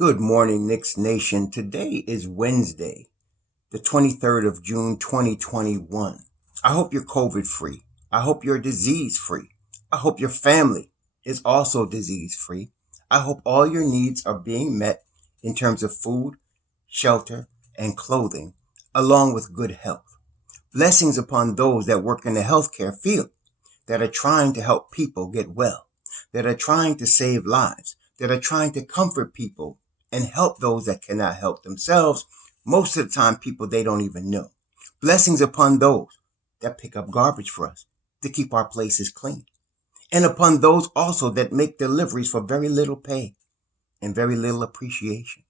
Good morning, Knicks Nation. Today is Wednesday, the 23rd of June, 2021. I hope you're COVID free. I hope you're disease free. I hope your family is also disease free. I hope all your needs are being met in terms of food, shelter, and clothing, along with good health. Blessings upon those that work in the healthcare field, that are trying to help people get well, that are trying to save lives, that are trying to comfort people and help those that cannot help themselves. Most of the time, people they don't even know. Blessings upon those that pick up garbage for us to keep our places clean. And upon those also that make deliveries for very little pay and very little appreciation.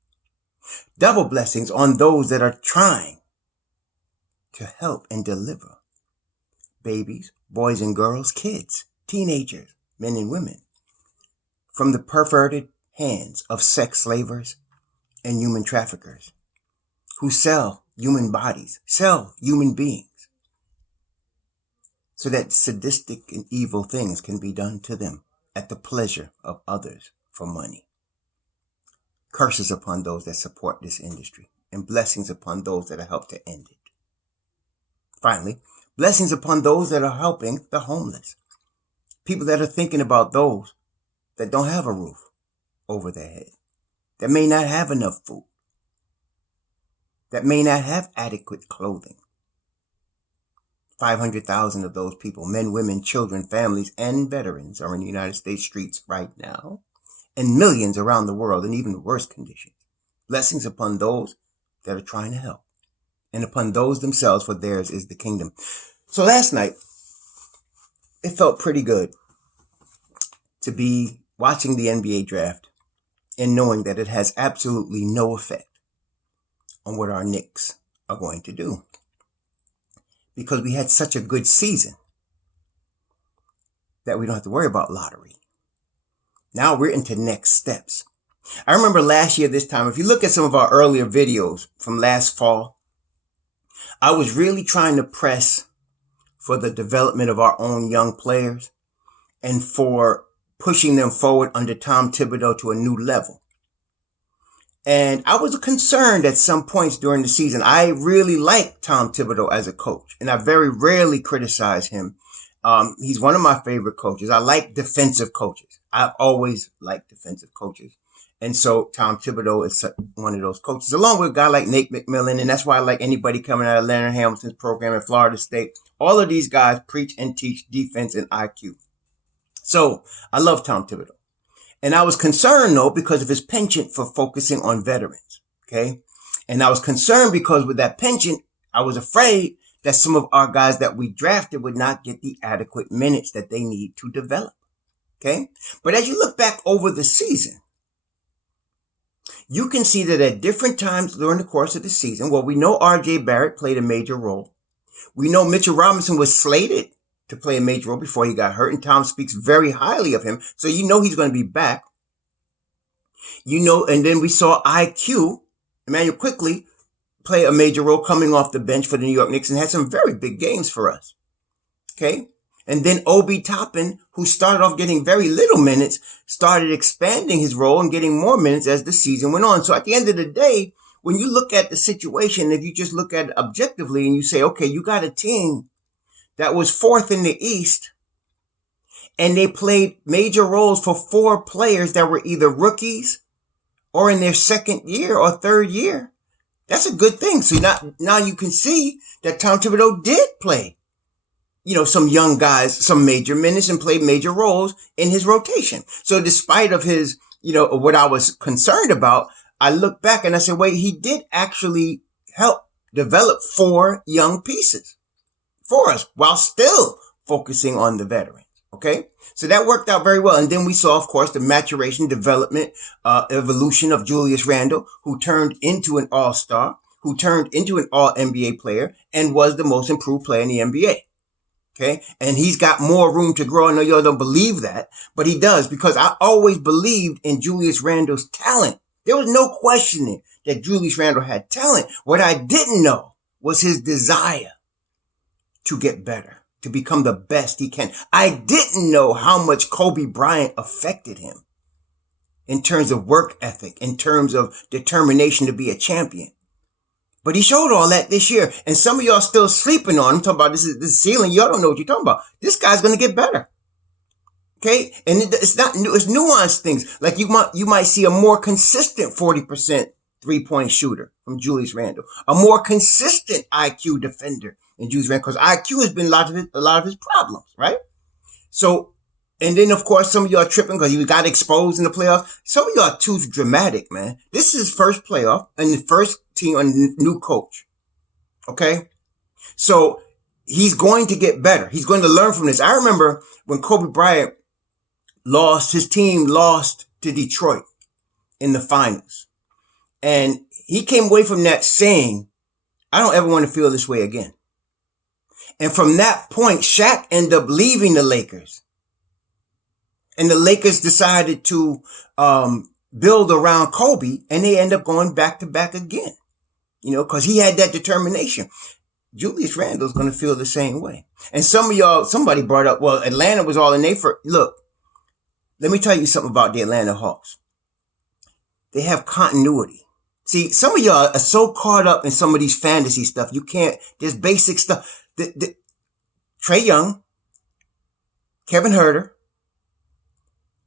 Double blessings on those that are trying to help and deliver babies, boys and girls, kids, teenagers, men and women from the perverted hands of sex slavers and human traffickers who sell human bodies, sell human beings, so that sadistic and evil things can be done to them at the pleasure of others for money. Curses upon those that support this industry, and blessings upon those that are helped to end it. Finally, blessings upon those that are helping the homeless, people that are thinking about those that don't have a roof over their head, that may not have enough food, that may not have adequate clothing. 500,000 of those people, men, women, children, families, and veterans, are in the United States streets right now, and millions around the world in even worse conditions. Blessings upon those that are trying to help, and upon those themselves, for theirs is the kingdom. So last night, it felt pretty good to be watching the NBA draft and knowing that it has absolutely no effect on what our Knicks are going to do. Because we had such a good season that we don't have to worry about lottery. Now we're into next steps. I remember last year this time, if you look at some of our earlier videos from last fall, I was really trying to press for the development of our own young players and for pushing them forward under Tom Thibodeau to a new level. And I was concerned at some points during the season. I really like Tom Thibodeau as a coach, and I very rarely criticize him. He's one of my favorite coaches. I like defensive coaches. I've always liked defensive coaches. And so Tom Thibodeau is one of those coaches, along with a guy like Nate McMillan. And that's why I like anybody coming out of Leonard Hamilton's program at Florida State. All of these guys preach and teach defense and IQ. So I love Tom Thibodeau. And I was concerned, though, because of his penchant for focusing on veterans. Okay. And I was concerned because with that penchant, I was afraid that some of our guys that we drafted would not get the adequate minutes that they need to develop. Okay. But as you look back over the season, you can see that at different times during the course of the season, well, we know R.J. Barrett played a major role. We know Mitchell Robinson was slated to play a major role before he got hurt, and Tom speaks very highly of him. So you know he's going to be back. You know, and then we saw IQ, Emmanuel Quickly, play a major role coming off the bench for the New York Knicks and had some very big games for us. Okay? And then Obi Toppin, who started off getting very little minutes, started expanding his role and getting more minutes as the season went on. So at the end of the day, when you look at the situation, if you just look at it objectively and you say, okay, you got a team that was fourth in the East, and they played major roles for four players that were either rookies or in their second year or third year. That's a good thing. So now you can see that Tom Thibodeau did play, some young guys, some major minutes and played major roles in his rotation. So despite of his, what I was concerned about, I look back and I said, wait, he did actually help develop four young pieces for us while still focusing on the veterans. Okay. So that worked out very well. And then we saw, of course, the maturation, development, evolution of Julius Randle, who turned into an all-star, who turned into an all-NBA player and was the most improved player in the NBA. Okay. And he's got more room to grow. I know y'all don't believe that, but he does, because I always believed in Julius Randle's talent. There was no questioning that Julius Randle had talent. What I didn't know was his desire to get better, to become the best he can. I didn't know how much Kobe Bryant affected him in terms of work ethic, in terms of determination to be a champion. But he showed all that this year. And some of y'all still sleeping on him. I'm talking about this ceiling. Y'all don't know what you're talking about. This guy's going to get better. Okay. And it's not new. It's nuanced things. Like you might see a more consistent 40% 3-point shooter from Julius Randle, a more consistent IQ defender than Julius Randle, because IQ has been a lot of his problems, right? So, and then of course some of y'all tripping because you got exposed in the playoffs. Some of y'all too dramatic, man. This is his first playoff and the first team on new coach. Okay, so he's going to get better. He's going to learn from this. I remember when Kobe Bryant his team lost to Detroit in the finals. And he came away from that saying, I don't ever want to feel this way again. And from that point, Shaq ended up leaving the Lakers. And the Lakers decided to build around Kobe, and they end up going back to back again. You know, because he had that determination. Julius Randle's going to feel the same way. And some of y'all, somebody brought up, well, Atlanta was all in there for, look, let me tell you something about the Atlanta Hawks. They have continuity. See, some of y'all are so caught up in some of these fantasy stuff. You can't, there's basic stuff. Trae Young, Kevin Huerter,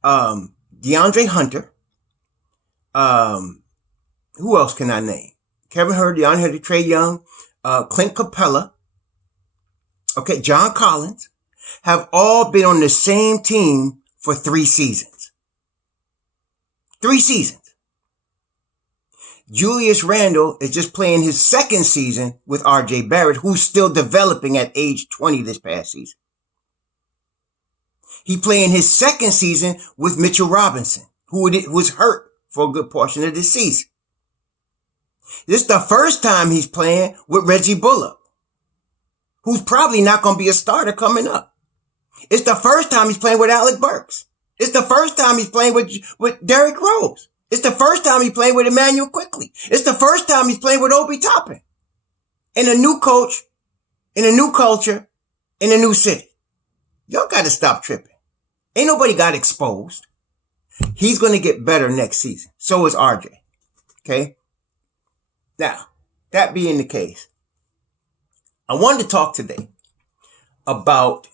DeAndre Hunter, who else can I name? Kevin Huerter, DeAndre Hunter, Trae Young, Clint Capella, okay, John Collins, have all been on the same team for 3 seasons. 3 seasons. Julius Randle is just playing his second season with RJ Barrett, who's still developing at age 20 this past season. He playing his second season with Mitchell Robinson, who was hurt for a good portion of this season. This is the first time he's playing with Reggie Bullock, who's probably not going to be a starter coming up. It's the first time he's playing with Alec Burks. It's the first time he's playing with Derrick Rose. It's the first time he's playing with Emmanuel Quickley. It's the first time he's playing with Obi Toppin. And a new coach, in a new culture, in a new city. Y'all got to stop tripping. Ain't nobody got exposed. He's going to get better next season. So is RJ. Okay? Now, that being the case, I wanted to talk today about,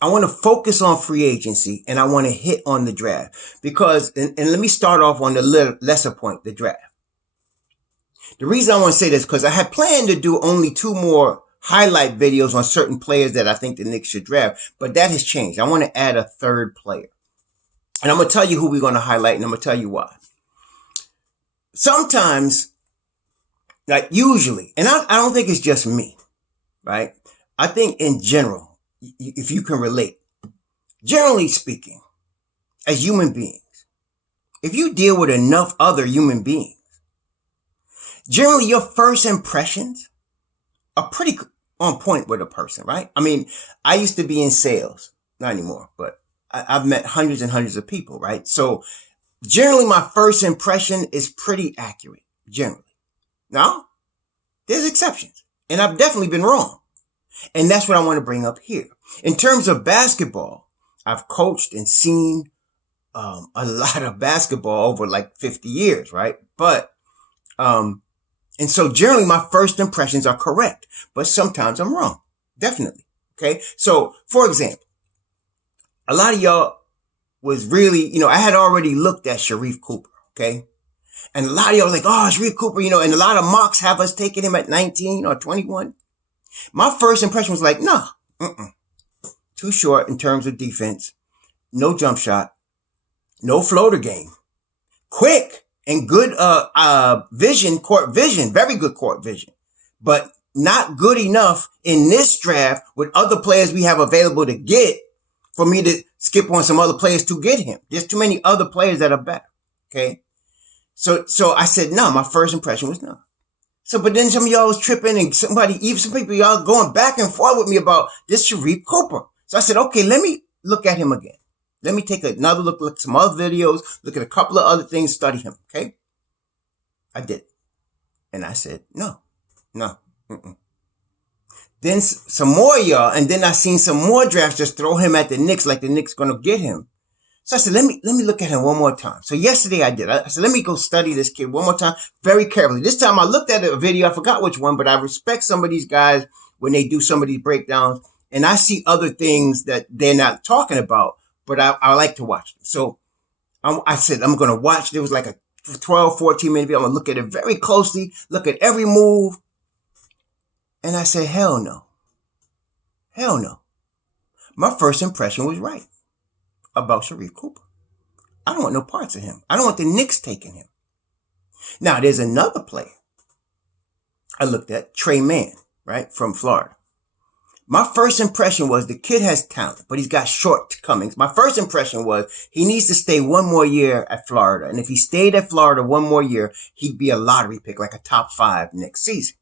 I want to focus on free agency and I want to hit on the draft because, and let me start off on the lesser point, the draft. The reason I want to say this because I had planned to do only 2 more highlight videos on certain players that I think the Knicks should draft, but that has changed. I want to add a 3rd player. And I'm going to tell you who we're going to highlight and I'm going to tell you why. Sometimes, like usually, and I don't think it's just me, right? I think in general, if you can relate, generally speaking, as human beings, if you deal with enough other human beings, generally your first impressions are pretty on point with a person, right? I mean, I used to be in sales, not anymore, but I've met hundreds and hundreds of people, right? So generally my first impression is pretty accurate, generally. Now, there's exceptions, and I've definitely been wrong. And that's what I want to bring up here. In terms of basketball, I've coached and seen a lot of basketball over like 50 years, right? But, and so generally my first impressions are correct, but sometimes I'm wrong. Definitely. Okay. So for example, a lot of y'all was really, I had already looked at Sharif Cooper. Okay. And a lot of y'all was like, oh, Sharif Cooper, and a lot of mocks have us taking him at 19 or 21. My first impression was like, no, too short in terms of defense, no jump shot, no floater game, quick and good court vision, very good court vision, but not good enough in this draft with other players we have available to get for me to skip on some other players to get him. There's too many other players that are better. Okay. So I said, no, my first impression was no. So, but then some of y'all was tripping and some people y'all going back and forth with me about this Sharif Cooper. So I said, okay, let me look at him again. Let me take another look at some other videos, look at a couple of other things, study him. Okay. I did. And I said, no. Then some more y'all, and then I seen some more drafts just throw him at the Knicks like the Knicks gonna get him. So I said, let me look at him one more time. So yesterday I did. I said, let me go study this kid one more time very carefully. This time I looked at a video. I forgot which one, but I respect some of these guys when they do some of these breakdowns. And I see other things that they're not talking about, but I like to watch them. So I said, I'm going to watch. There was like a 12, 14-minute video. I'm going to look at it very closely, look at every move. And I said, hell no. Hell no. My first impression was right about Sharife Cooper. I don't want no parts of him. I don't want the Knicks taking him. Now, there's another player I looked at, Trey Mann, right, from Florida. My first impression was the kid has talent, but he's got shortcomings. My first impression was he needs to stay one more year at Florida. And if he stayed at Florida one more year, he'd be a lottery pick, like a top 5 next season.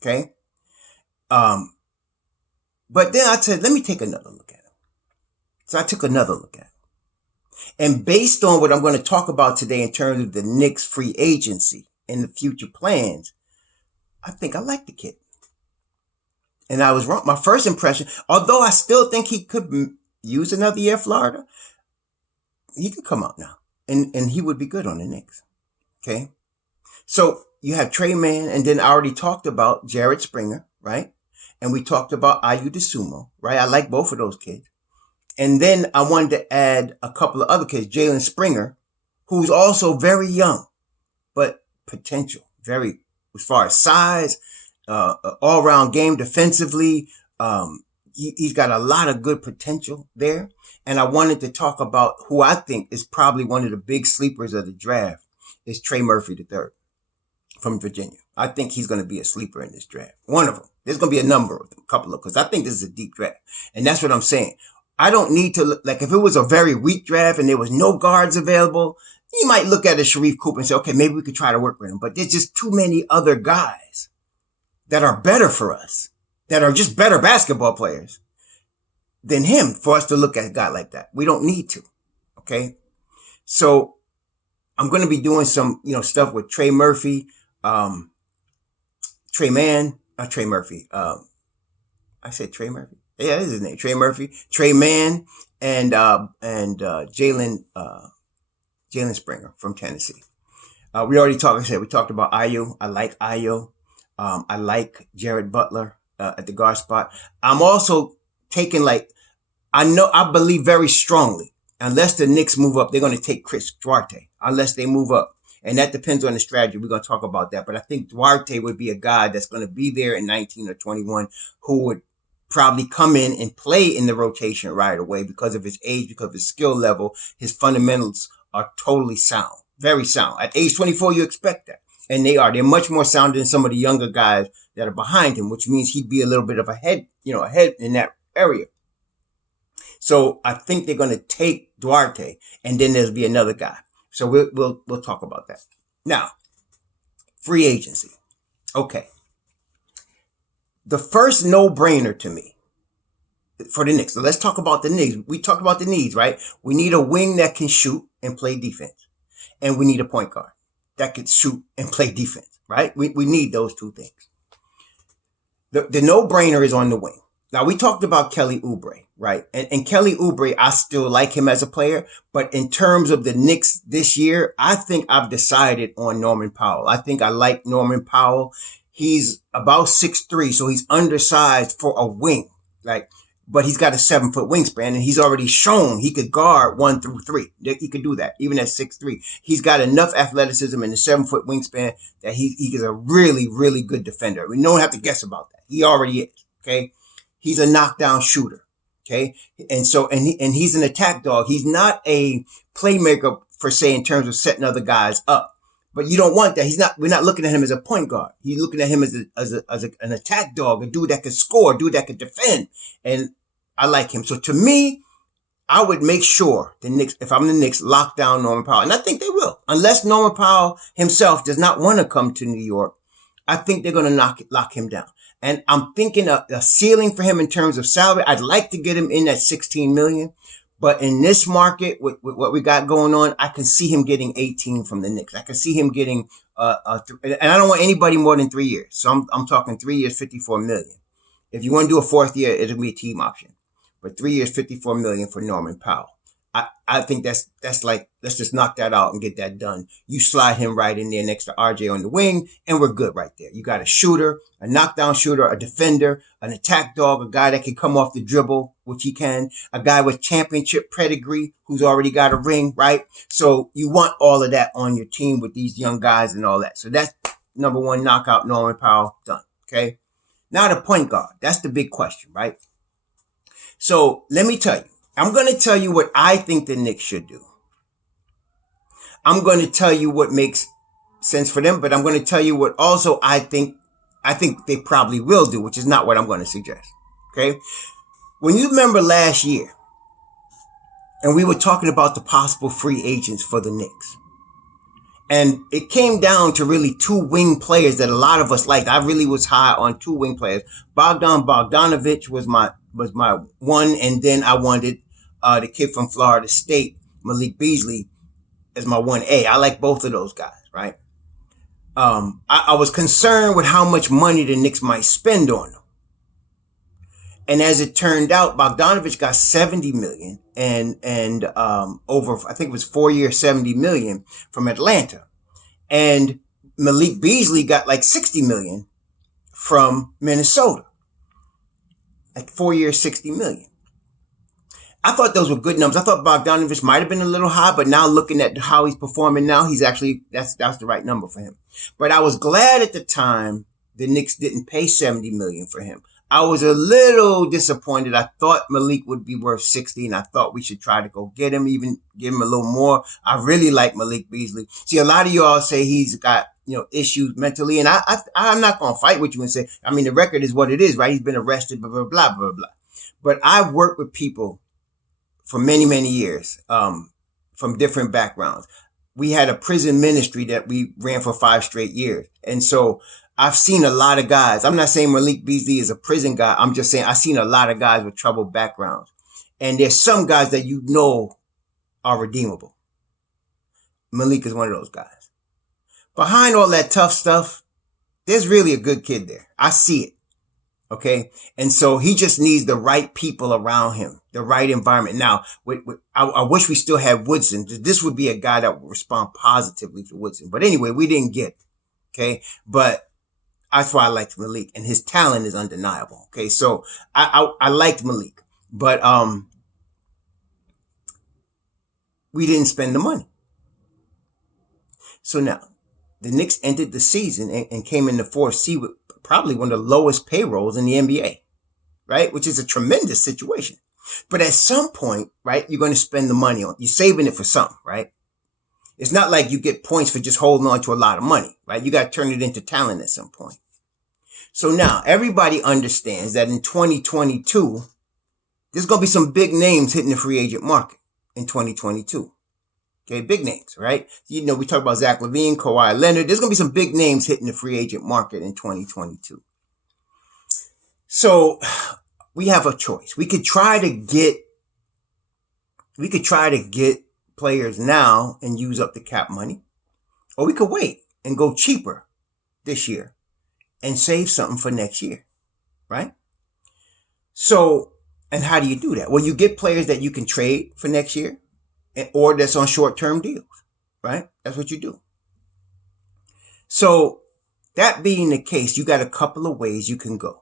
Okay? But then I said, let me take another look at him. So I took another look at him. And based on what I'm going to talk about today in terms of the Knicks free agency and the future plans, I think I like the kid. And I was wrong. My first impression, although I still think he could use another year at Florida, he could come out now. And he would be good on the Knicks. Okay? So you have Trey Mann, and then I already talked about Jared Springer, right? And we talked about Ayu DeSumo, right? I like both of those kids. And then I wanted to add a couple of other kids, Jalen Springer, who's also very young, but potential, very, as far as size, all-around game defensively. He's got a lot of good potential there. And I wanted to talk about who I think is probably one of the big sleepers of the draft is Trey Murphy III from Virginia. I think he's going to be a sleeper in this draft. One of them. There's going to be a number of them, a couple of, because I think this is a deep draft. And that's what I'm saying. I don't need to look, like if it was a very weak draft and there was no guards available, you might look at a Sharife Cooper and say, okay, maybe we could try to work with him. But there's just too many other guys that are better for us, that are just better basketball players than him for us to look at a guy like that. We don't need to. Okay. So I'm going to be doing some, stuff with Trey Murphy, Trey Mann, not Trey Murphy. I said Trey Murphy. Yeah, that is his name. Trey Murphy, Trey Mann, and Jalen Springer from Tennessee. We already talked. We talked about Ayo. I like Ayo. I like Jared Butler at the guard spot. I'm also taking I believe very strongly, unless the Knicks move up, they're going to take Chris Duarte, unless they move up. And that depends on the strategy. We're going to talk about that. But I think Duarte would be a guy that's going to be there in 19 or 21 who would probably come in and play in the rotation right away because of his age, because of his skill level. His fundamentals are totally sound, very sound. At age 24, you expect that. And they are. They're much more sound than some of the younger guys that are behind him, which means he'd be a little bit of ahead in that area. So I think they're going to take Duarte, and then there'll be another guy. So we'll talk about that. Now, free agency. Okay. The first no-brainer to me for the Knicks. So let's talk about the Knicks. We talked about the needs, right? We need a wing that can shoot and play defense. And we need a point guard that can shoot and play defense, right? We need those two things. The no-brainer is on the wing. Now, we talked about Kelly Oubre, right? And Kelly Oubre, I still like him as a player. But in terms of the Knicks this year, I think I've decided on Norman Powell. I think I like Norman Powell. He's about 6'3", so he's undersized for a wing. But he's got a 7-foot wingspan, and he's already shown he could guard 1 through 3. He could do that, even at 6'3". He's got enough athleticism and a 7-foot wingspan that he is a really, really good defender. We don't have to guess about that. He already is. Okay. He's a knockdown shooter. Okay. And he's an attack dog. He's not a playmaker per se in terms of setting other guys up. But you don't want that. We're not looking at him as a point guard. He's looking at him as an attack dog, a dude that could score, a dude that could defend. And I like him. So to me, I would make sure the Knicks, if I'm the Knicks, lock down Norman Powell. And I think they will. Unless Norman Powell himself does not want to come to New York, I think they're going to lock him down. And I'm thinking a ceiling for him in terms of salary. I'd like to get him in at $16 million. But in this market, with what we got going on, I can see him getting 18 from the Knicks. I can see him getting, and I don't want anybody more than 3 years. So I'm talking 3 years, $54 million. If you want to do a fourth year, it'll be a team option. But 3 years, $54 million for Norman Powell. I think that's like, let's just knock that out and get that done. You slide him right in there next to RJ on the wing, and we're good right there. You got a shooter, a knockdown shooter, a defender, an attack dog, a guy that can come off the dribble, which he can, a guy with championship pedigree who's already got a ring, right? So you want all of that on your team with these young guys and all that. So that's number one knockout, Norman Powell, done. Okay. Now the point guard. That's the big question, right? So let me tell you. I'm going to tell you what I think the Knicks should do. I'm going to tell you what makes sense for them, but I'm going to tell you what also I think they probably will do, which is not what I'm going to suggest. Okay? When you remember last year, and we were talking about the possible free agents for the Knicks, and it came down to really two wing players that a lot of us liked. I really was high on two wing players. Bogdanovich was my one, and then I wanted the kid from Florida State, Malik Beasley, as my 1A. I like both of those guys, right? I was concerned with how much money the Knicks might spend on them. And as it turned out, Bogdanovich got $70 million and over, I think it was 4 years, $70 million from Atlanta. And Malik Beasley got like $60 million from Minnesota. Like 4 years, $60 million. I thought those were good numbers. I thought Bogdanovich might have been a little high, but now looking at how he's performing now, he's actually, that's the right number for him. But I was glad at the time the Knicks didn't pay $70 million for him. I was a little disappointed. I thought Malik would be worth 60, and I thought we should try to go get him, even give him a little more. I really like Malik Beasley. See, a lot of y'all say he's got, issues mentally, and I'm not going to fight with you and say, I mean, the record is what it is, right? He's been arrested, blah, blah, blah, blah, blah. But I've worked with people for many, many years, from different backgrounds. We had a prison ministry that we ran for 5 straight years. And so I've seen a lot of guys. I'm not saying Malik Beasley is a prison guy. I'm just saying I've seen a lot of guys with troubled backgrounds. And there's some guys that are redeemable. Malik is one of those guys. Behind all that tough stuff, there's really a good kid there. I see it. Okay. And so he just needs the right people around him, the right environment. Now, I wish we still had Woodson. This would be a guy that would respond positively to Woodson. But anyway, we didn't get it. Okay. But that's why I liked Malik, and his talent is undeniable. Okay. So I liked Malik, but, we didn't spend the money. So now the Knicks ended the season and came in the 4th seed with probably one of the lowest payrolls in the NBA, right? Which is a tremendous situation. But at some point, right, you're going to spend the money you're saving it for something, right? It's not like you get points for just holding on to a lot of money, right? You got to turn it into talent at some point. So now everybody understands that in 2022, there's going to be some big names hitting the free agent market in 2022. Okay, big names, right? We talk about Zach LaVine, Kawhi Leonard. There's going to be some big names hitting the free agent market in 2022. So we have a choice. We could try to get players now and use up the cap money, or we could wait and go cheaper this year and save something for next year, right? So, and how do you do that? Well, you get players that you can trade for next year, or that's on short-term deals, right? That's what you do. So that being the case, you got a couple of ways you can go.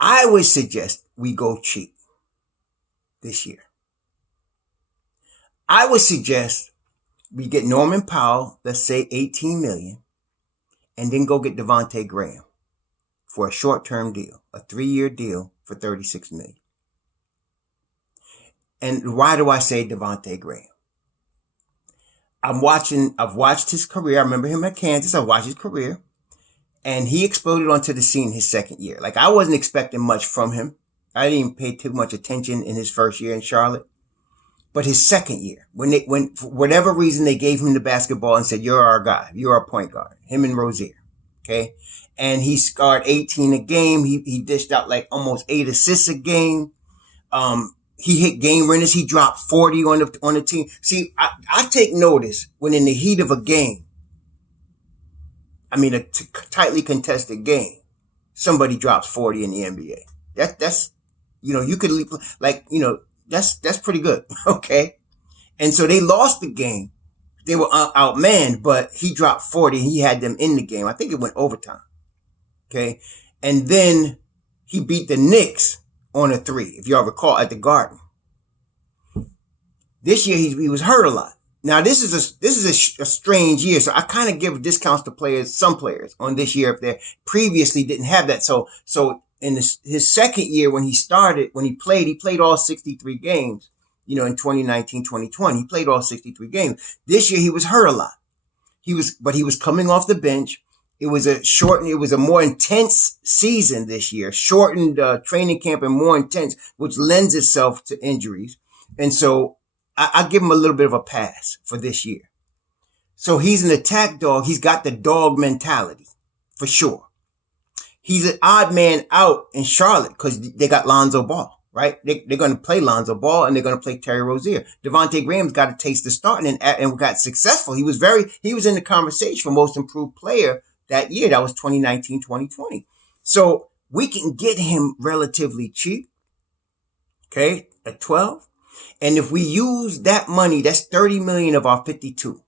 I would suggest we go cheap this year. I would suggest we get Norman Powell, let's say $18 million, and then go get Devontae Graham for a short-term deal, a 3-year deal for $36 million. And why do I say Devontae Graham? I've watched his career. I remember him at Kansas. I watched his career, and he exploded onto the scene his second year. Like, I wasn't expecting much from him. I didn't even pay too much attention in his first year in Charlotte. But his second year, when for whatever reason they gave him the basketball and said, "You're our guy. You're our point guard." Him and Rozier. Okay. And he scored 18 a game. He dished out like almost 8 assists a game. He hit game winners. He dropped 40 on the team. See, I take notice when in the heat of a game, a tightly contested game, somebody drops 40 in the NBA. That's, you could, That's pretty good. Okay. And so they lost the game. They were outmanned, but he dropped 40. He had them in the game. I think it went overtime. Okay. And then he beat the Knicks on a 3, if y'all recall, at the Garden. This year he was hurt a lot. Now this is a strange year, so I kind of give discounts to players, some players, on this year if they previously didn't have that. So in his second year when he played all 63 games. In 2019, 2020, he played all 63 games. This year he was hurt a lot. But he was coming off the bench. It was a more intense season this year, shortened training camp and more intense, which lends itself to injuries. And so I give him a little bit of a pass for this year. So he's an attack dog. He's got the dog mentality for sure. He's an odd man out in Charlotte because they got Lonzo Ball, right? They're going to play Lonzo Ball and they're going to play Terry Rozier. Devontae Graham's got a taste of starting and got successful. He was in the conversation for most improved player that year. That was 2019, 2020. So we can get him relatively cheap. Okay. At 12. And if we use that money, that's 30 million of our 52.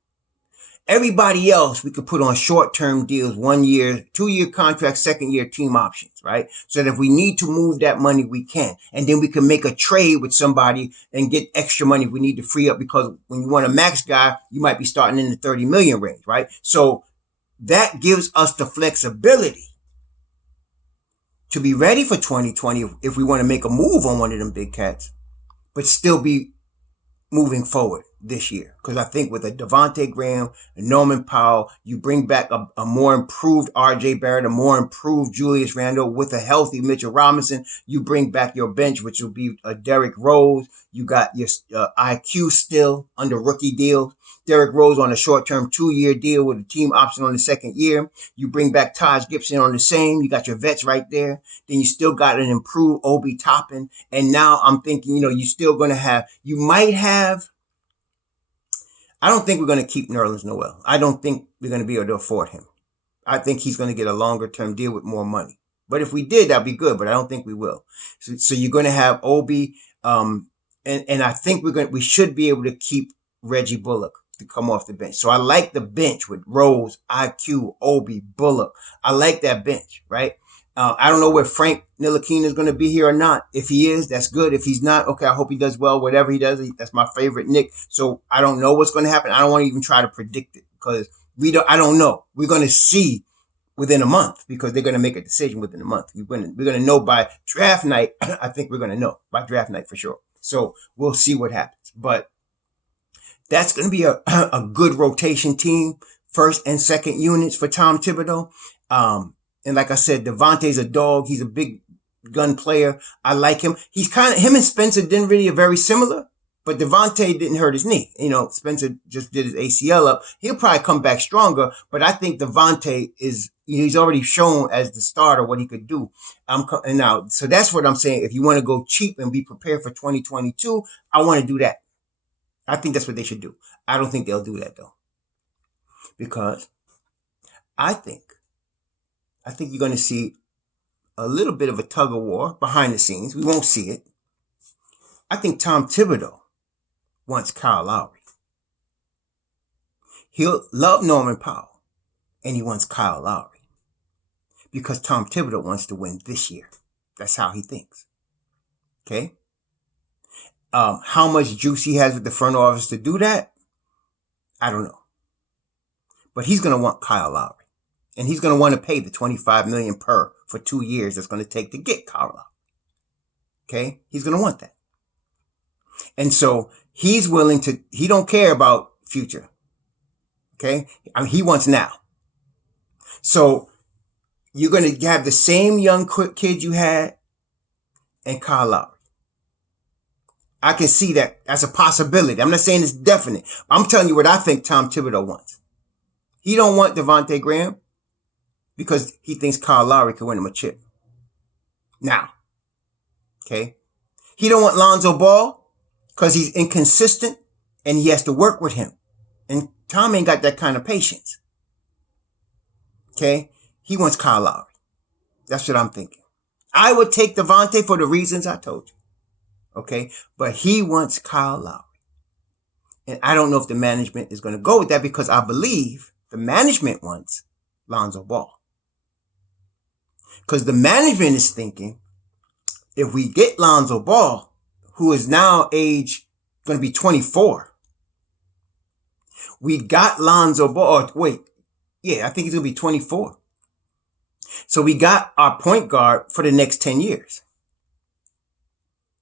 Everybody else we could put on short-term deals, 1 year, 2-year contracts, second year team options, right? So that if we need to move that money, we can. And then we can make a trade with somebody and get extra money if we need to free up, because when you want a max guy, you might be starting in the 30 million range, right? So that gives us the flexibility to be ready for 2020 if we want to make a move on one of them big cats, but still be moving forward this year. Because I think with a Devontae Graham, a Norman Powell, you bring back a more improved RJ Barrett, a more improved Julius Randle with a healthy Mitchell Robinson. You bring back your bench, which will be a Derrick Rose. You got your IQ still under rookie deal. Derrick Rose on a short-term 2-year deal with a team option on the second year. You bring back Taj Gibson on the same. You got your vets right there. Then you still got an improved Obi Toppin. And now I'm thinking, you still going to have, you might have, I don't think we're going to keep Nerlens Noel. I don't think we're going to be able to afford him. I think he's going to get a longer-term deal with more money. But if we did, that'd be good, but I don't think we will. So you're going to have Obi, and I think we should be able to keep Reggie Bullock to come off the bench. So I like the bench with Rose, IQ, Obi, Bullock. I like that bench, right? I don't know where Frank Ntilikina is going to be here or not. If he is, that's good. If he's not, okay, I hope he does well. Whatever he does, that's my favorite Knick. So I don't know what's going to happen. I don't want to even try to predict it because I don't know. We're going to see within a month because they're going to make a decision within a month. We're going to know by draft night. I think we're going to know by draft night for sure. So we'll see what happens. But that's going to be a good rotation team, first and second units for Tom Thibodeau. And like I said, Devontae's a dog. He's a big gun player. I like him. Him and Spencer Dinwiddie are very similar, but Devontae didn't hurt his knee. Spencer just did his ACL up. He'll probably come back stronger, but I think Devontae he's already shown as the starter what he could do. So that's what I'm saying. If you want to go cheap and be prepared for 2022, I want to do that. I think that's what they should do. I don't think they'll do that though, because I think you're going to see a little bit of a tug of war behind the scenes. We won't see it. I think Tom Thibodeau wants Kyle Lowry. He'll love Norman Powell, and he wants Kyle Lowry because Tom Thibodeau wants to win this year. That's how he thinks. Okay? How much juice he has with the front office to do that, I don't know. But he's going to want Kyle Lowry. And he's going to want to pay the $25 million per for 2 years that's going to take to get Kyle Lowry. Okay? He's going to want that. And so he's willing to, he don't care about future. Okay? He wants now. So you're going to have the same young kid you had and Kyle Lowry. I can see that as a possibility. I'm not saying it's definite. I'm telling you what I think Tom Thibodeau wants. He don't want Devontae Graham because he thinks Kyle Lowry could win him a chip. Now, okay? He don't want Lonzo Ball because he's inconsistent and he has to work with him. And Tom ain't got that kind of patience. Okay? He wants Kyle Lowry. That's what I'm thinking. I would take Devontae for the reasons I told you. Okay. But he wants Kyle Lowry. And I don't know if the management is going to go with that because I believe the management wants Lonzo Ball. Because the management is thinking if we get Lonzo Ball, who is now going to be 24, we got Lonzo Ball. I think he's going to be 24. So we got our point guard for the next 10 years.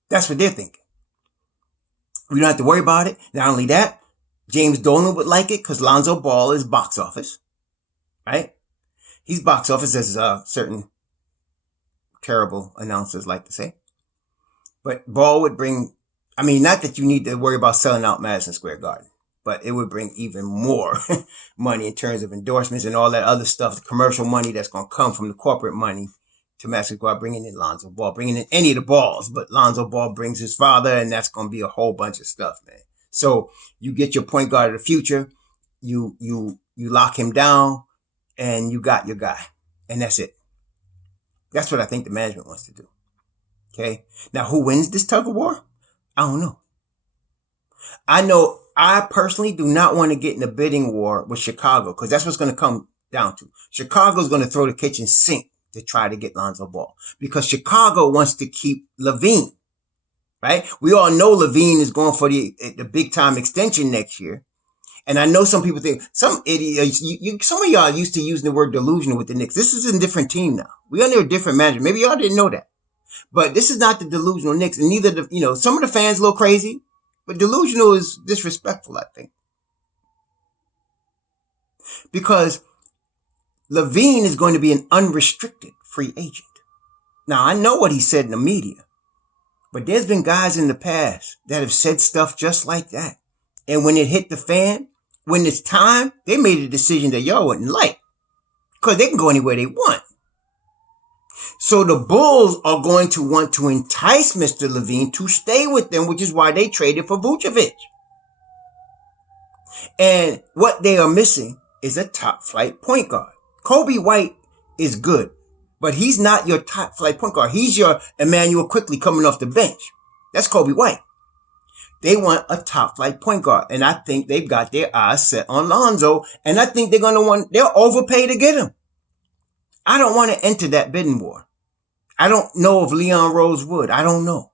That's what they're thinking. We don't have to worry about it. Not only that, James Dolan would like it because Lonzo Ball is box office, right? He's box office, as certain terrible announcers like to say. But Ball would bring, not that you need to worry about selling out Madison Square Garden, but it would bring even more money in terms of endorsements and all that other stuff, the commercial money that's going to come from the corporate money to Madison Square Garden, bringing in Lonzo Ball, bringing in any of the balls, but Lonzo Ball brings his father, and that's going to be a whole bunch of stuff, man. So you get your point guard of the future, you lock him down, and you got your guy, and that's it. That's what I think the management wants to do. Okay. Now, who wins this tug of war? I don't know. I know I personally do not want to get in a bidding war with Chicago because that's what's going to come down to. Chicago's going to throw the kitchen sink to try to get Lonzo Ball because Chicago wants to keep LaVine, right? We all know LaVine is going for the big time extension next year. And I know some people think, some idiots, some of y'all used to using the word delusional with the Knicks. This is a different team now. We under a different manager. Maybe y'all didn't know that. But this is not the delusional Knicks. And neither some of the fans a little crazy, but delusional is disrespectful, I think. Because LaVine is going to be an unrestricted free agent. Now, I know what he said in the media, but there's been guys in the past that have said stuff just like that. And when it hit the fan, when it's time, they made a decision that y'all wouldn't like because they can go anywhere they want. So the Bulls are going to want to entice Mr. LaVine to stay with them, which is why they traded for Vucevic. And what they are missing is a top flight point guard. Kobe White is good, but he's not your top flight point guard. He's your Emmanuel Quickly coming off the bench. That's Kobe White. They want a top flight point guard. And I think they've got their eyes set on Lonzo. And I think they'll overpay to get him. I don't want to enter that bidding war. I don't know if Leon Rose would. I don't know.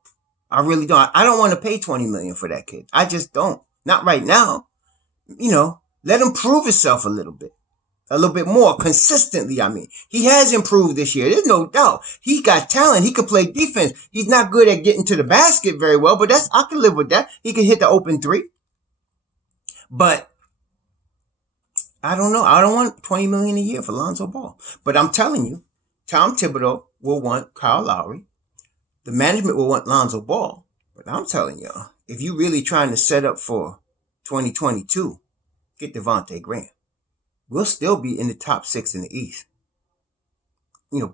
I really don't. I don't want to pay $20 million for that kid. I just don't. Not right now. Let him prove himself a little bit more consistently. He has improved this year. There's no doubt. He got talent. He could play defense. He's not good at getting to the basket very well, but I can live with that. He can hit the open three. But I don't know. I don't want $20 million a year for Lonzo Ball. But I'm telling you, Tom Thibodeau will want Kyle Lowry. The management will want Lonzo Ball. But I'm telling y'all, if you're really trying to set up for 2022, get Devontae Graham. We'll still be in the top 6 in the East.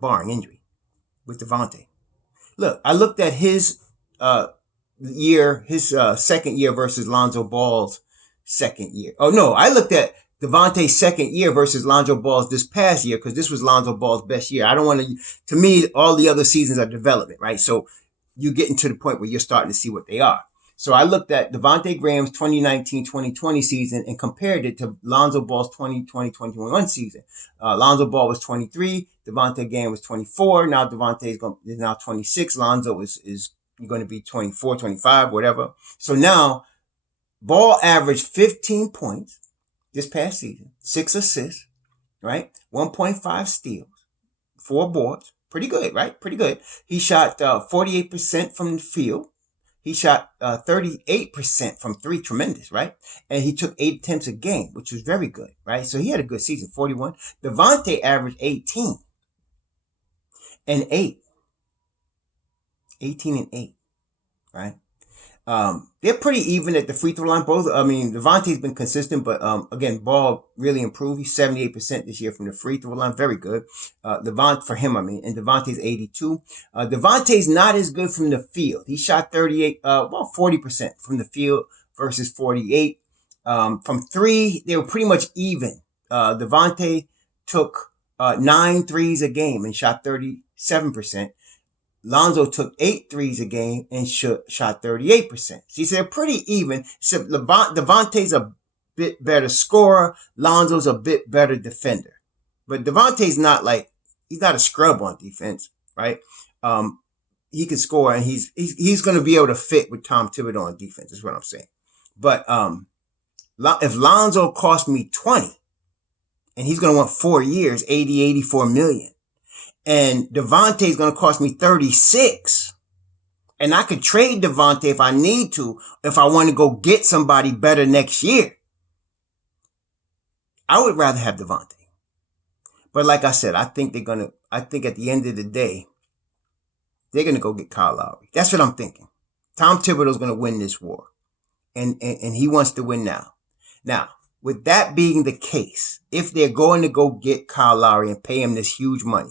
Barring injury with Devontae. Look, I looked at his second year versus Lonzo Ball's second year. Oh, no, I looked at Devontae's second year versus Lonzo Ball's this past year because this was Lonzo Ball's best year. I don't want to me, all the other seasons are development, right? So you're getting to the point where you're starting to see what they are. So I looked at Devontae Graham's 2019-2020 season and compared it to Lonzo Ball's 2020-2021 season. Lonzo Ball was 23. Devontae Graham was 24. Now Devontae is now 26. Lonzo is going to be 24, 25, whatever. So now Ball averaged 15 points this past season, 6 assists, right? 1.5 steals, 4 boards. Pretty good, right? Pretty good. He shot 48% from the field. He shot 38% from 3, tremendous, right? And he took 8 attempts a game, which was very good, right? So he had a good season, 41. Devontae averaged 18 and 8. 18 and 8, right? They're pretty even at the free throw line. Devontae's been consistent, but again, Ball really improved. He's 78% this year from the free throw line. Very good. And Devontae's 82. Devontae's not as good from the field. He shot 40% from the field versus 48. From 3, they were pretty much even. Devontae took 9 threes a game and shot 37%. Lonzo took 8 threes a game and shot 38%. So he said pretty even. So Devontae's a bit better scorer. Lonzo's a bit better defender. But Devontae's not like, he's not a scrub on defense, right? He can score, and he's going to be able to fit with Tom Thibodeau on defense, is what I'm saying. But if Lonzo cost me 20, and he's going to want 4 years, 84 million. And Devontae's going to cost me 36. And I could trade Devontae if I need to, if I want to go get somebody better next year. I would rather have Devontae. But like I said, I think at the end of the day, they're going to go get Kyle Lowry. That's what I'm thinking. Tom Thibodeau's going to win this war. And he wants to win now. Now, with that being the case, if they're going to go get Kyle Lowry and pay him this huge money,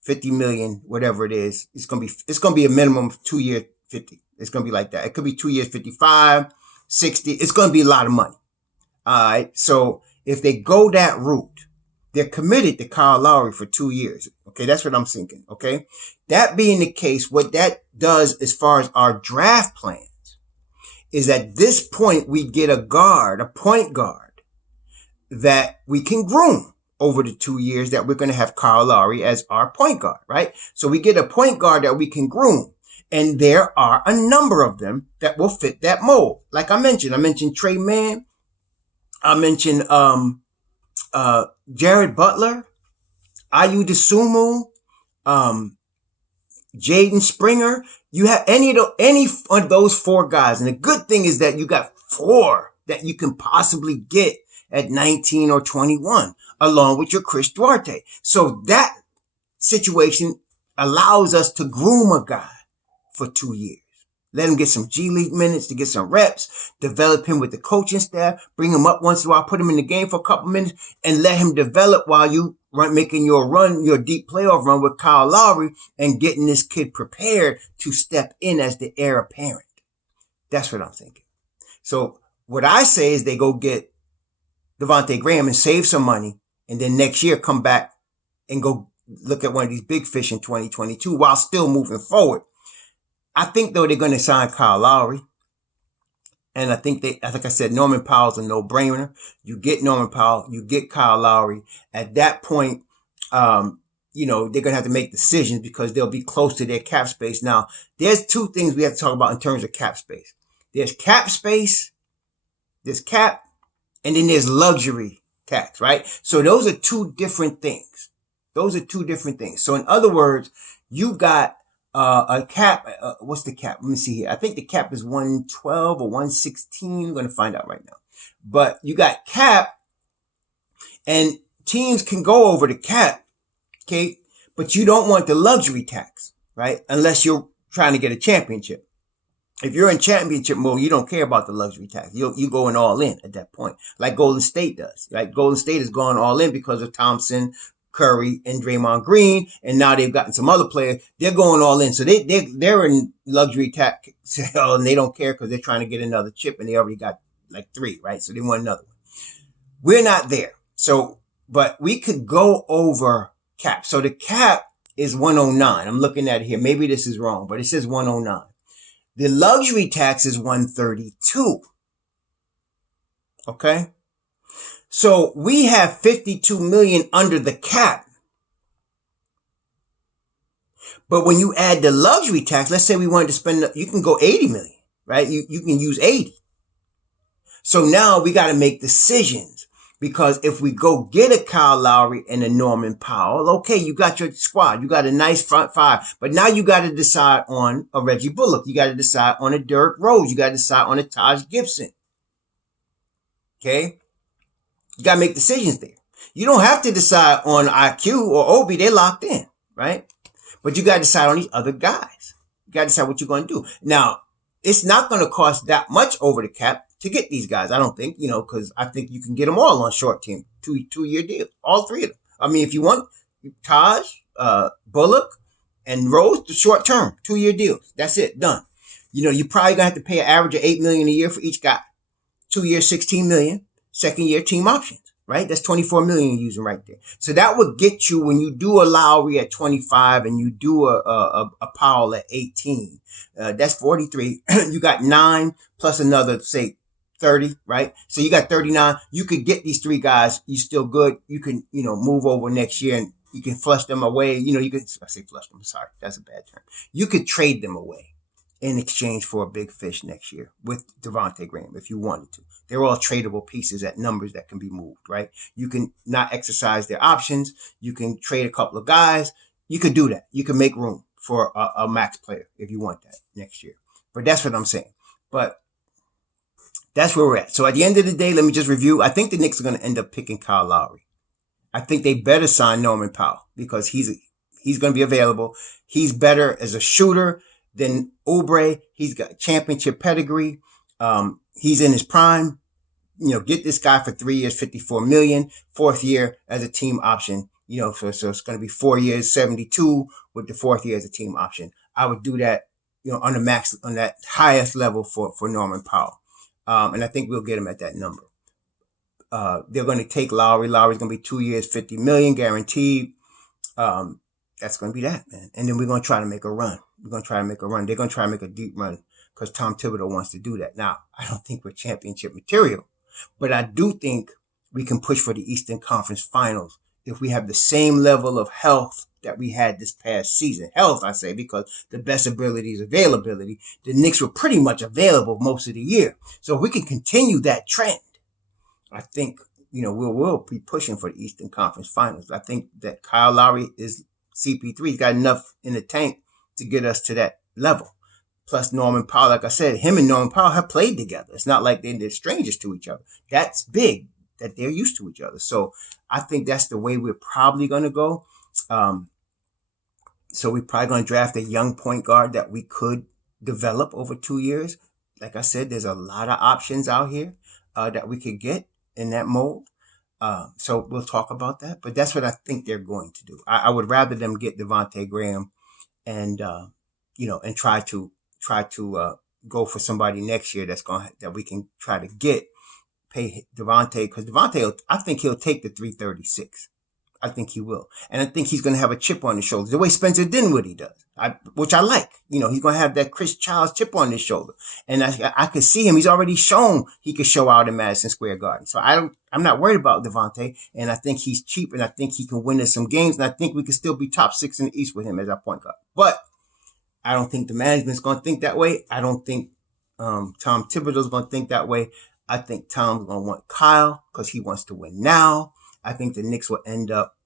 50 million, whatever it is, it's going to be a minimum of 2 years, 50. It's going to be like that. It could be 2 years, 55, 60. It's going to be a lot of money. All right. So if they go that route, they're committed to Kyle Lowry for 2 years. Okay. That's what I'm thinking. Okay. That being the case, what that does as far as our draft plans is at this point, we get a point guard that we can groom over the 2 years that we're going to have Kyle Lowry as our point guard, right? So we get a point guard that we can groom. And there are a number of them that will fit that mold. Like I mentioned Trey Mann. I mentioned Jared Butler, Ayu Dosunmu, Jaden Springer. You have any of those 4 guys. And the good thing is that you got 4 that you can possibly get at 19 or 21, along with your Chris Duarte. So that situation allows us to groom a guy for 2 years. Let him get some G League minutes to get some reps, develop him with the coaching staff, bring him up once in a while, put him in the game for a couple minutes, and let him develop while you making your deep playoff run with Kyle Lowry and getting this kid prepared to step in as the heir apparent. That's what I'm thinking. So what I say is they go get Devontae Graham and save some money, and then next year come back and go look at one of these big fish in 2022 while still moving forward. I think, though, they're going to sign Kyle Lowry. And I think like I said, Norman Powell's a no-brainer. You get Norman Powell, you get Kyle Lowry. At that point, they're going to have to make decisions because they'll be close to their cap space. Now, there's 2 things we have to talk about in terms of cap space. There's cap space, there's cap, and then there's luxury tax, right? So those are 2 different things. So in other words, you got a cap. What's the cap? Let me see here. I think the cap is 112 or 116. I'm going to find out right now. But you got cap, and teams can go over the cap, okay? But you don't want the luxury tax, right? Unless you're trying to get a championship. If you're in championship mode, you don't care about the luxury tax. You going all in at that point, like Golden State does, right? Golden State has gone all in because of Thompson, Curry, and Draymond Green, and now they've gotten some other players. They're going all in, so they're in luxury tax, and they don't care because they're trying to get another chip, and they already got like 3, right? So they want another one. We're not there, so but we could go over cap. So the cap is 109. I'm looking at it here. Maybe this is wrong, but it says 109. The luxury tax is 132. Okay. So we have 52 million under the cap. But when you add the luxury tax, let's say we wanted to spend, you can go 80 million, right? You can use 80. So now we got to make decisions, because if we go get a Kyle Lowry and a Norman Powell, okay, you got your squad. You got a nice front 5, but now you got to decide on a Reggie Bullock. You got to decide on a Derrick Rose. You got to decide on a Taj Gibson. Okay. You got to make decisions there. You don't have to decide on IQ or Obi. They're locked in, right? But you got to decide on these other guys. You got to decide what you're going to do. Now, it's not going to cost that much over the cap to get these guys. I don't think, because I think you can get them all on short term, two-year deal, all 3 of them. I mean, if you want Taj, Bullock, and Rose, the short term, 2-year deals. That's it, done. You're probably gonna have to pay an average of $8 million a year for each guy. 2 years, $16 million. Second year, team options, right? That's 24 million you're using right there. So that would get you, when you do a Lowry at 25 and you do a Powell at 18, that's 43. You got 9 plus another, say, 30, right? So you got 39. You could get these 3 guys. You still good. You can, move over next year and you can flush them away. You could, I say flush them. Sorry. That's a bad term. You could trade them away in exchange for a big fish next year with Devontae Graham if you wanted to. They're all tradable pieces at numbers that can be moved, right? You can not exercise their options. You can trade a couple of guys. You could do that. You can make room for a max player if you want that next year. But that's what I'm saying. But that's where we're at. So at the end of the day, let me just review. I think the Knicks are going to end up picking Kyle Lowry. I think they better sign Norman Powell because he's going to be available. He's better as a shooter than Oubre. He's got championship pedigree. He's in his prime. Get this guy for 3 years, 54 million, 4th year as a team option. So it's going to be 4 years, 72 with the 4th year as a team option. I would do that, on the max, on that highest level for Norman Powell. And I think we'll get him at that number. They're going to take Lowry. Lowry's going to be 2 years, 50 million guaranteed. That's going to be that, man. And then we're going to try to make a run. They're going to try to make a deep run because Tom Thibodeau wants to do that. Now, I don't think we're championship material, but I do think we can push for the Eastern Conference Finals if we have the same level of health that we had this past season. Health, I say, because the best ability is availability. The Knicks were pretty much available most of the year. So if we can continue that trend, I think, we'll be pushing for the Eastern Conference Finals. I think that Kyle Lowry is CP3. He's got enough in the tank to get us to that level. Plus Norman Powell, like I said, him and Norman Powell have played together. It's not like they're strangers to each other. That's big that they're used to each other. So I think that's the way we're probably going to go. So we're probably going to draft a young point guard that we could develop over 2 years. Like I said, there's a lot of options out here that we could get in that mold. So we'll talk about that. But that's what I think they're going to do. I would rather them get Devontae Graham and and try to go for somebody next year that we can try to pay Devontae, because Devontae, I think he'll take the 336. I think he will. And I think he's going to have a chip on his shoulder, the way Spencer Dinwiddie does, which I like. He's going to have that Chris Childs chip on his shoulder. And I could see him. He's already shown he could show out in Madison Square Garden. So I'm not worried about Devontae. And I think he's cheap, and I think he can win us some games. And I think we can still be top 6 in the East with him as our point guard. But I don't think the management's going to think that way. I don't think Tom Thibodeau's going to think that way. I think Tom's going to want Kyle because he wants to win now. I think the Knicks will end up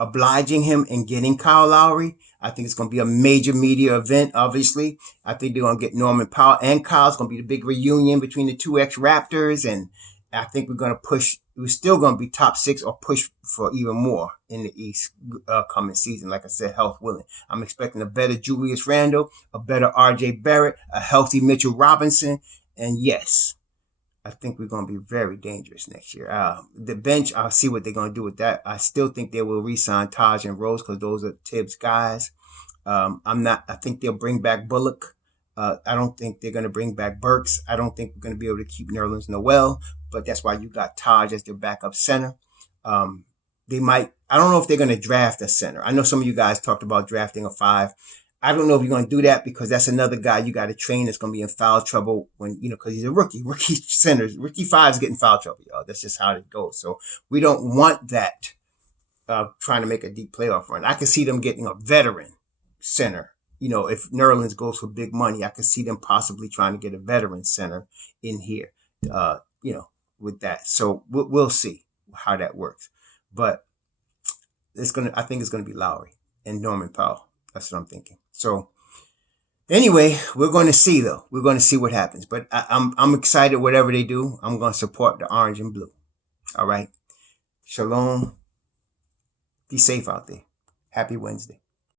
obliging him and getting Kyle Lowry. I think it's going to be a major media event, obviously. I think they're going to get Norman Powell and Kyle. It's going to be the big reunion between the two ex-Raptors. And I think we're still going to be top 6 or push for even more in the East coming season. Like I said, health willing. I'm expecting a better Julius Randle, a better RJ Barrett, a healthy Mitchell Robinson. And yes, I think we're going to be very dangerous next year. The bench, I'll see what they're going to do with that. I still think they will re-sign Taj and Rose because those are Tibbs guys. I think they'll bring back Bullock. I don't think they're going to bring back Burks. I don't think we're going to be able to keep Nerlens Noel, but that's why you got Taj as their backup center. I don't know if they're going to draft a center. I know some of you guys talked about drafting a 5. I don't know if you're going to do that because that's another guy you got to train that's going to be in foul trouble because he's a rookie. Rookie centers, rookie 5s get in foul trouble, y'all. That's just how it goes. So we don't want that trying to make a deep playoff run. I can see them getting a veteran center. If Nerlens goes for big money, I could see them possibly trying to get a veteran center in here, with that. So we'll see how that works. But I think it's going to be Lowry and Norman Powell. That's what I'm thinking. So anyway, we're going to see though. We're going to see what happens. But I'm excited. Whatever they do, I'm going to support the orange and blue. All right. Shalom. Be safe out there. Happy Wednesday.